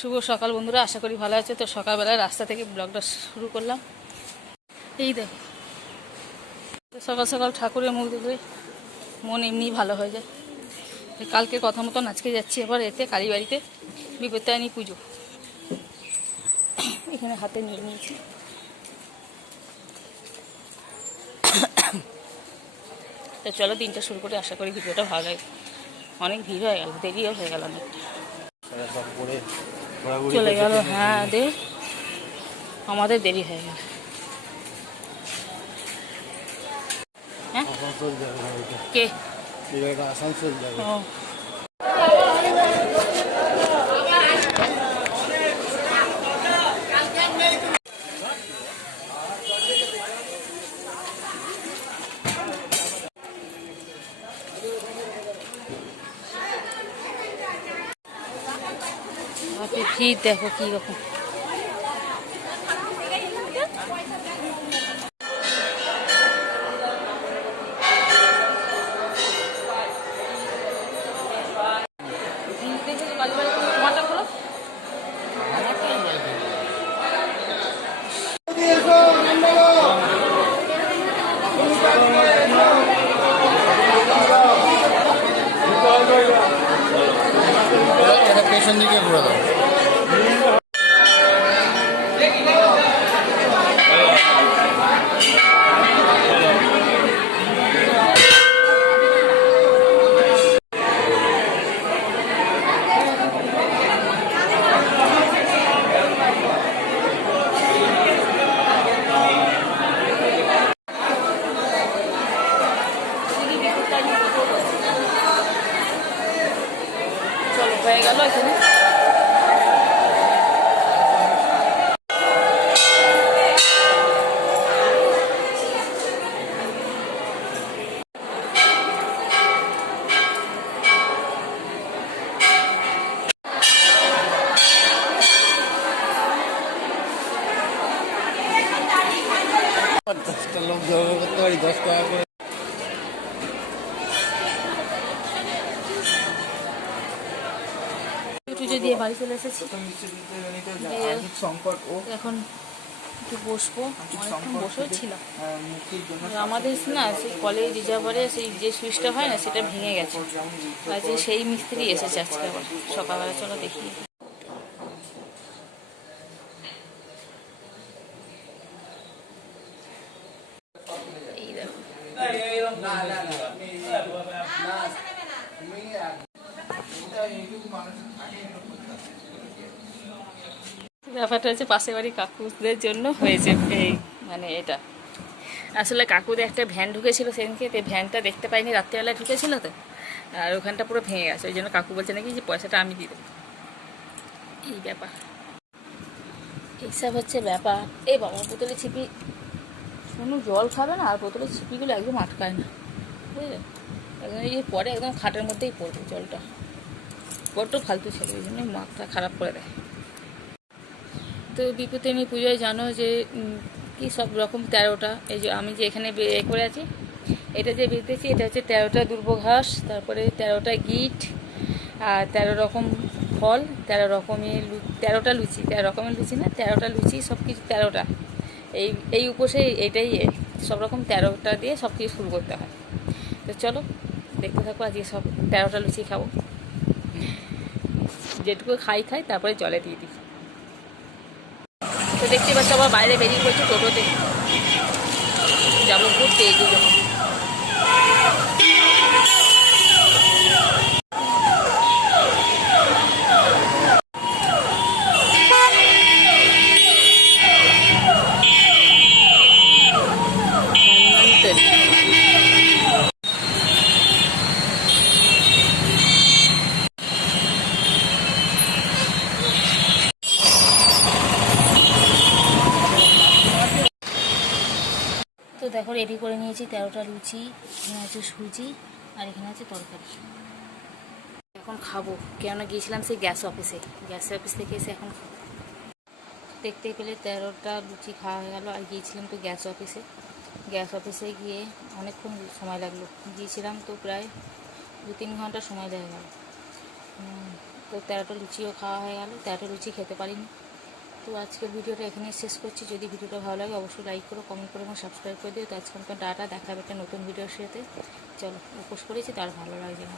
শুভ সকাল বন্ধুরা, আশা করি ভালো আছে। তো সকালবেলায় রাস্তা থেকে ব্লগটা শুরু করলাম। এই দেখো, সকাল সকাল ঠাকুরের মুখ দেখলে মন এমনি ভালো হয়ে যায়। কালকে কথা মতন আজকে যাচ্ছি এবার এতে কালীবাড়িতে বিপত্তায়নী পুজো। এখানে হাতে নিয়ে নিয়েছি। তো চলো দিনটা শুরু করে, আশা করি ভিডিওটা ভালো লাগে। অনেক ভিড় হয়ে গেল, দেরিও হয়ে গেল অনেকটা, চলে গেল। হ্যাঁ দে, আমাদের দেরি হয়ে গেল। হ্যাঁ কে আসানসোল যাবে। ভিড় দেখো কি রকম। এটা পেছন দিকে ঘুরে দাও। চলো হয়ে গেল এখানে। দশটা লোক জমা করতে পারি 10 টাকা করে। পুজো দিয়ে বাড়ি চলে এসেছি। এখন একটু বসবো, অনেকক্ষণ বসেও ছিলাম। আমাদের না সেই কলেজ রিজার্ভারে সেই যে সুইচটা হয় না, সেটা ভেঙে গেছে। আজকে সেই মিস্ত্রি এসেছে আজকে আবার সকালবেলা। চলো দেখি। এই দেখো, ব্যাপারটা হচ্ছে পাশের বাড়ি কাকুদের জন্য হয়েছে এই মানে এটা। আসলে কাকুদের একটা ভ্যান ঢুকেছিল সেদিনকে, তো ভ্যানটা দেখতে পাইনি, রাত্রিবেলায় ঢুকেছিল তো, আর ওখানটা পুরো ভেঙে গেছে। ওই জন্য কাকু বলছে নাকি যে পয়সাটা আমি দিয়ে দেবো। এই ব্যাপার, এইসব হচ্ছে ব্যাপার। এই বাবা, বোতলে ছিপি কোনো জল খাবে না, আর বোতলের ছিপিগুলো একদম আটকায় না, বুঝলে। একদম এই পরে একদম খাটের মধ্যেই পড়বে জলটা। বড্ড ফালতু ছেলে, ওই জন্যই মাথা খারাপ করে দেয়। তো বিপত্তায়নী পুজোয় জানো যে কি সব রকম 13টা, এই যে আমি যে এখানে এ করে আছি, এটা যে বেঁধেছি, এটা হচ্ছে 13টা দুর্বঘাস, তারপরে 13টা গিট, আর 13 রকম ফল, 13 রকমের 13টা লুচি, 13 রকমের লুচি না, 13টা লুচি, সব কিছু 13টা। এই উপসে এইটাই সব রকম 13টা দিয়ে সব কিছু শুরু করতে হয়। তো চলো দেখতে থাকো, আজকে সব 13টা লুচি খাবো। যেটুকু খাই তারপরে জলে দিয়ে দিই। তো দেখতে পাচ্ছি আবার বাইরে বেরিয়ে পড়ছে টোটোতে, যাবো ঘুরতে। এই দুজন তো দেখো রেডি করে নিয়েছি 13টা লুচি। এখানে আছে সুজি, আর এখানে আছে তরকারি। এখন খাবো, কেননা গিয়েছিলাম সেই গ্যাস অফিস থেকে এসে এখন খাবো। দেখতেই পেলে 13টা লুচি খাওয়া হয়ে গেল। আর গিয়েছিলাম তো গ্যাস অফিসে গিয়ে অনেকক্ষণ সময় লাগলো। গিয়েছিলাম তো প্রায় 2-3 ঘন্টা সময় লেগে গেল। তো 13টা লুচিও খাওয়া হয়ে গেল, 13টা লুচি খেতে পারিনি। তো আজকের ভিডিওটা এখানে শেষ করছি। যদি ভিডিওটা ভালো লাগে অবশ্যই লাইক করো, কমেন্ট করো এবং সাবস্ক্রাইব করে দিও। তো আজকালকার ডাটা দেখা হবে একটা নতুন ভিডিওর সাথে। চলো, উপোস করেছি তার ভালো লাগছে না।